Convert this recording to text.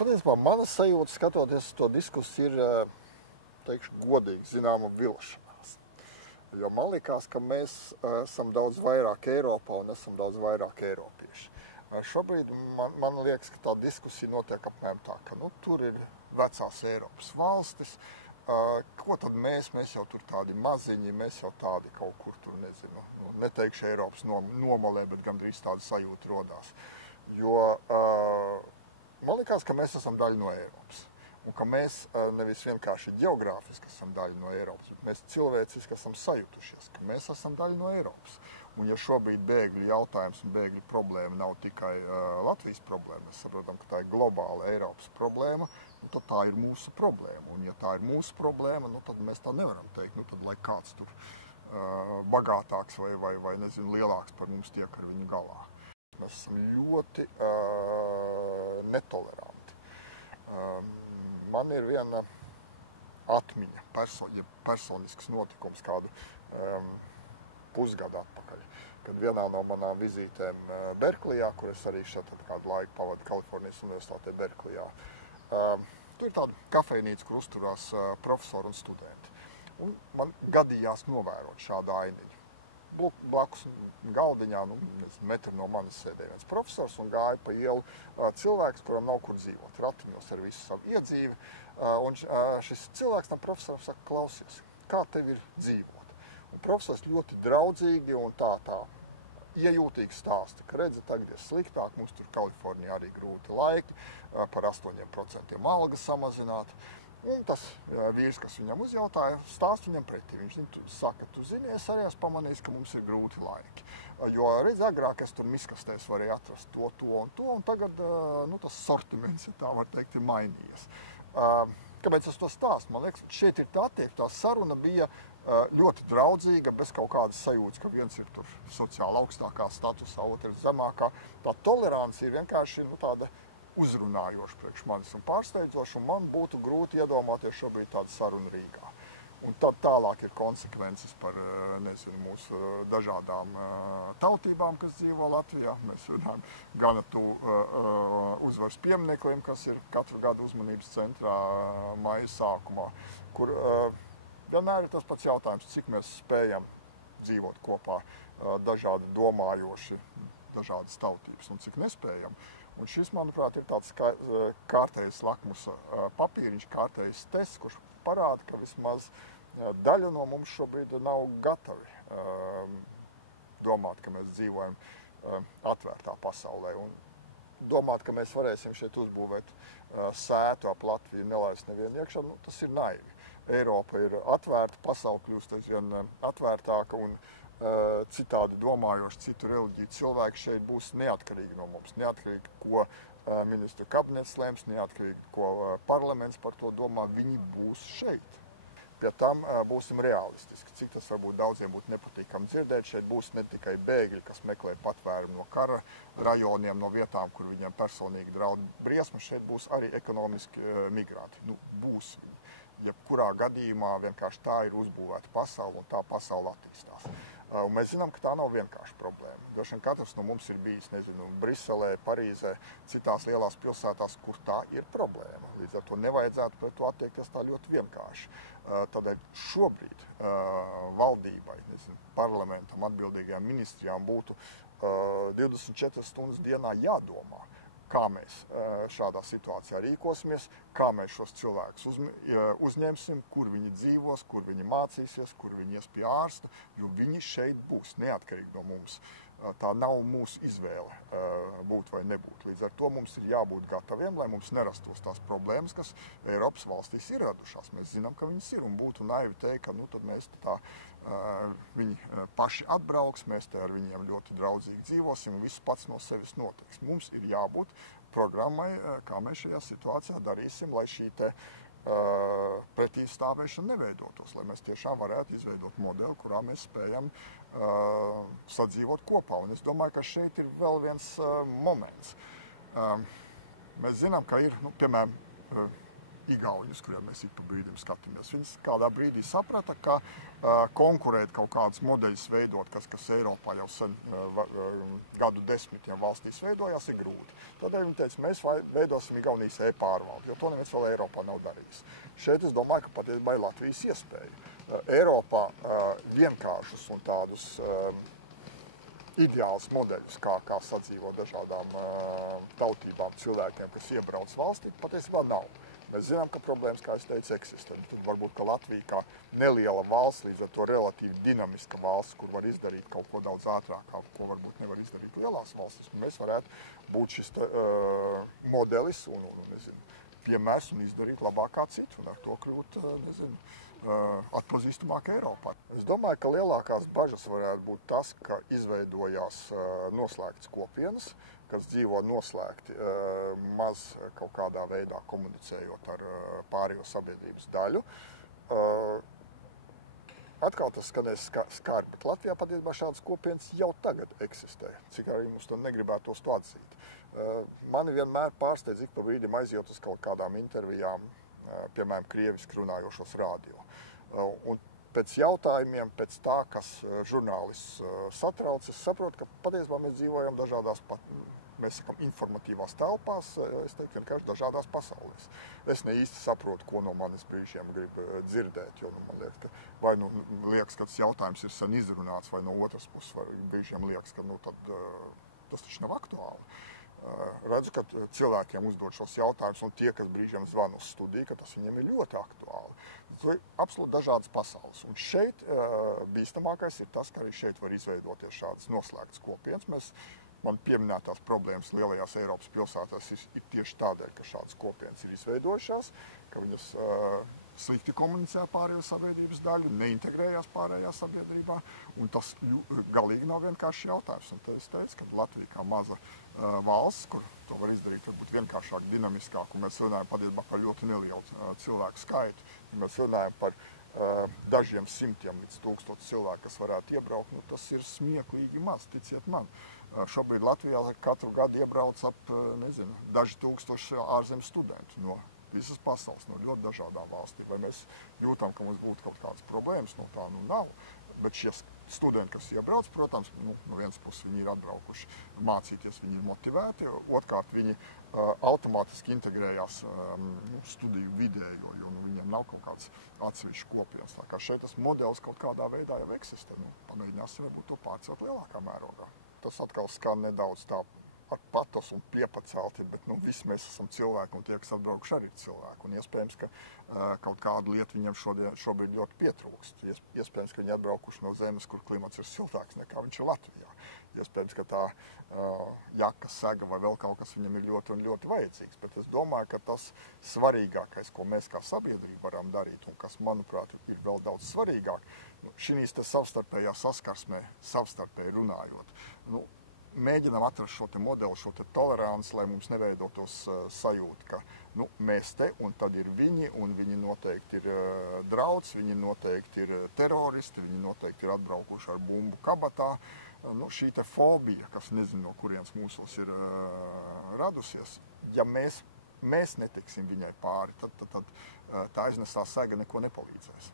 Patiesībā mana sajūta, skatoties to diskusiju, ir, teikšu, godīgi, zināma vilšanās. Jo man likās, ka mēs esam daudz vairāk Eiropā un esam daudz vairāk eiropieši. Šobrīd man liekas, ka tā diskusija notiek apmēram tā, ka tur ir vecās Eiropas valstis, ko tad mēs jau tur tādi maziņi, mēs jau tādi kaut kur tur, nezinu, neteikšu Eiropas nomalē, bet gandrīz tāda sajūta rodās. Jo man likās, ka mēs esam daļa no Eiropas. Un ka mēs nevis vienkārši ģeogrāfiski esam daļa no Eiropas, bet mēs cilvēciski esam sajutušies, ka mēs esam daļa no Eiropas. Un ja šobrīd bēgļu jautājums un bēgļu problēma nav tikai Latvijas problēma, mēs saprotam, ka tā ir globāla Eiropas problēma, tad tā ir mūsu problēma. Un ja tā ir mūsu problēma, tad mēs tā nevaram teikt, tad lai kāds tur bagātāks vai nezinu, lielāks par mums tiek ar viņu galā. Mēs esam ļoti netoleranti. Man ir viena atmiņa, personisks notikums kādu pusgadu atpakaļ, kad vienā no manām vizītēm Berklijā, kur es arī šeit kādu laiku pavadu Kalifornijas Universitātē Berklijā, tur ir tāda kafejnīca, kur uzturās profesori un studenti. Un man gadījās novērot šādu ainiņu. Blakus galdiņā, metru no manis sēdēja viens profesors un gāja pa ielu cilvēks, kuram nav kur dzīvot, ratiņos ar visu savu iedzīvi. Un šis cilvēks tam profesoram saka, klausies, kā tev ir dzīvot? Un profesors ļoti draudzīgi un tā iejūtīgi stāsta, ka redzi, tagad ir sliktāk, mums tur Kalifornijā arī grūti laiki, par 8% alga samazināt. Un tas vīrs, kas viņam uzjautāja, stāst viņam pretī. Viņš saka, tu zini, es arī esmu pamanījis, ka mums ir grūti laiki. Jo, redz, agrāk es tur miskastēs varēju atrast to un to, un tagad tas sortiments, ja tā var teikt, ir mainījies. Kāpēc es to stāstu? Man liekas, šeit ir tā saruna bija ļoti draudzīga, bez kaut kādas sajūtas, ka viens ir tur sociāli augstākā statusā, otrs zemākā. Tā tolerance ir vienkārši tāda uzrunājoši priekš manis un pārsteidzoši, un man būtu grūti iedomāties šobrīd tādu sarunu Rīgā. Un tad tālāk ir konsekvences par, mūsu dažādām tautībām, kas dzīvo Latvijā. Mēs runājam gan uzvaras piemineklim, kas ir katru gadu uzmanības centrā maija sākumā, kur vienmēr ir tas pats jautājums, cik mēs spējam dzīvot kopā dažādi domājoši, dažādas tautības, un cik nespējam. Un šis, manuprāt, ir tāds kārtējs lakmusa papīriņš, kārtējs tests, kurš parāda, ka vismaz daļa no mums šobrīd nav gatavi domāt, ka mēs dzīvojam atvērtā pasaulē. Un domāt, ka mēs varēsim šeit uzbūvēt sētu ap Latviju, nelaist nevienu iekšā, tas ir naivi. Eiropa ir atvērta, pasaule kļūst aizvien atvērtāka un citādi domājoši, citu reliģiju cilvēki šeit būs neatkarīgi no mums. Neatkarīgi, ko ministru kabinets lēms, neatkarīgi, ko parlaments par to domā, viņi būs šeit. Pie tam būsim realistiski. Cik tas varbūt daudziem būtu nepatīkami dzirdēt, šeit būs ne tikai bēgļi, kas meklē patvērumu no kara rajoniem, no vietām, kur viņiem personīgi draud briesmas, šeit būs arī ekonomiski migranti. Būs viņi. Jebkurā gadījumā vienkārši tā ir uzbūvēta pasaule un tā pasaule attīstās. Un mēs zinām, ka tā nav vienkārši problēma. Droši vien katrs no mums ir bijis, Briselē, Parīzē, citās lielās pilsētās, kur tā ir problēma. Līdz ar to nevajadzētu pret to attiekties tā ļoti vienkārši. Tādēļ šobrīd valdībai, parlamentam, atbildīgajām ministrijām būtu 24 stundas dienā jādomā, kā mēs šādā situācijā rīkosimies, kā mēs šos cilvēkus uzņemsim, kur viņi dzīvos, kur viņi mācīsies, kur viņi ies pie ārsta, jo viņi šeit būs neatkarīgi no mums. Tā nav mūsu izvēle būt vai nebūt. Līdz ar to mums ir jābūt gataviem, lai mums nerastos tās problēmas, kas Eiropas valstīs ir radušās. Mēs zinām, ka viņas ir un būtu naivi teikt, ka tad mēs viņi paši atbrauks, mēs te ar viņiem ļoti draudzīgi dzīvosim un viss pats no sevis notiks. Mums ir jābūt programmai, kā mēs šajā situācijā darīsim, lai šī pretīstāvēšana neveidotos, lai mēs tiešām varētu izveidot modeli, kurā mēs spējam sadzīvot kopā. Un es domāju, ka šeit ir vēl viens moments. Mēs zinām, ka ir, piemēram, igauņus, kuriem mēs ik pa brīdim skatāmies. Viņas kādā brīdī saprata, ka konkurēt kaut kādas modeļus veidot, kas Eiropā jau sen gadu desmitiem valstīs veidojās, ir grūti. Tādēļ viņi teica, mēs veidosim Igaunijas e-pārvaldi, jo to neviens vēl Eiropā nav darījis. Šeit es domāju, ka patiesībā ir Latvijas iespēja. Eiropā vienkāršus un tādus ideāls modeļus, kā sadzīvo dažādām tautībām cilvēkiem, kas iebrauc valstī, patiesībā nav. Mēs zinām, ka problēmas, kā es teicu, eksistē. Tad varbūt, ka Latvija kā neliela valsts, līdz ar to relatīvi dinamiska valsts, kur var izdarīt kaut ko daudz ātrāk, ko varbūt nevar izdarīt lielās valstis. Mēs varētu būt šis modelis un piemērs un izdarīt labāk kā citu, un ar to kļūt, atpazīstamāk Eiropā. Es domāju, ka lielākās bažas varētu būt tas, ka izveidojās noslēgtas kopienas, kas dzīvo noslēgti, maz kaut kādā veidā komunicējot ar pārējo sabiedrības daļu. Atkal tas skanēs skarbi, bet Latvijā patiesībā šādas kopienas jau tagad eksistē, cik arī mums to negribētos to atzīt. Mani vienmēr pārsteidz ik pa brīdim aiziet uz kaut kādām intervijām, piemēram, krieviski runājošos radio. Un pēc jautājumiem, pēc tā, kas žurnālists satrauc, es saprotu, ka patiesībā mēs dzīvojam dažādās, mēs sakam, informatīvās telpās, es teiktu, vienkārši dažādās pasaulēs. Es ne īsti saprotu, ko no manis brīžiem grib dzirdēt, jo man liekas, ka vai liekas, ka tas jautājums ir sen izrunāts, vai no otras puses, vai brīžiem liekas, ka tad tas taču nav aktuāli. Redzu, ka cilvēkiem uzdod šos jautājumus, un tie, kas brīžiem zvana uz studiju, ka tas viņiem ir ļoti aktuāli. Tas ir absolūti dažādas pasaules. Un šeit bīstamākais ir tas, ka arī šeit var izveidoties šādas noslēgtas kopienas. Man pieminētās problēmas lielajās Eiropas pilsētās ir tieši tādēļ, ka šādas kopienas ir izveidojušās, ka viņas slikti komunicē pārējo sabiedrības daļu, neintegrējās pārējā sabiedrībā, un tas galīgi nav vienkārši jautājums. Un tad es teicu, ka Latvija kā maza valsts, kur to var izdarīt varbūt vienkāršāk, dinamiskāk, un mēs runājam patiesībā par ļoti nelielu cilvēku skaitu, ja mēs runājam par dažiem simtiem līdz 1000 cilvēku, kas varētu iebraukt, tas ir smieklīgi maz, ticiet man. Šobrīd Latvijā katru gadu iebrauc ap, daži tūkstoši ārzemju studentu no visas pasaules, no ļoti dažādām valstīm. Vai mēs jūtam, ka mums būtu kaut kādas problēmas, no tā nav. Bet šie studenti, kas iebrauc, protams, no vienas puses viņi ir atbraukuši mācīties, viņi ir motivēti, otrkārt viņi automātiski integrējās studiju vidē, jo viņiem nav kaut kāds atsevišķs kopienas. Tā kā šeit tas modelis kaut kādā veidā jau eksistē. Pamēģināsim varbūt to pārcelt lielākā mērogā. Tas atkal skan nedaudz tā ar patos un piepacelti, bet visi mēs esam cilvēki, un tie, kas atbraukuši, arī ir cilvēki. Un iespējams, ka kaut kādu lietu viņiem šobrīd ļoti pietrūkst. Iespējams, ka viņi atbraukuši no zemes, kur klimats ir siltāks nekā viņš ir Latvijā. Iespējams, ka tā jaka, sega vai vēl kaut kas viņam ir ļoti un ļoti vajadzīgs. Bet es domāju, ka tas svarīgākais, ko mēs kā sabiedrība varam darīt, un kas, manuprāt, ir vēl daudz svarīgāk, šīs savstarpējā saskarsmē, savstarpēji runājot, mēģinām atrast šo te modeli, šo te toleranci, lai mums neveidotos sajūta, ka mēs te un tad ir viņi, un viņi noteikti ir drauds, viņi noteikti ir teroristi, viņi noteikti ir atbraukuši ar bumbu kabatā. Šī te fobija, kas nezinu, no kurienes mūsos ir radusies, ja mēs netiksim viņai pāri, tad tā aiznestā sega neko nepalīdzēs.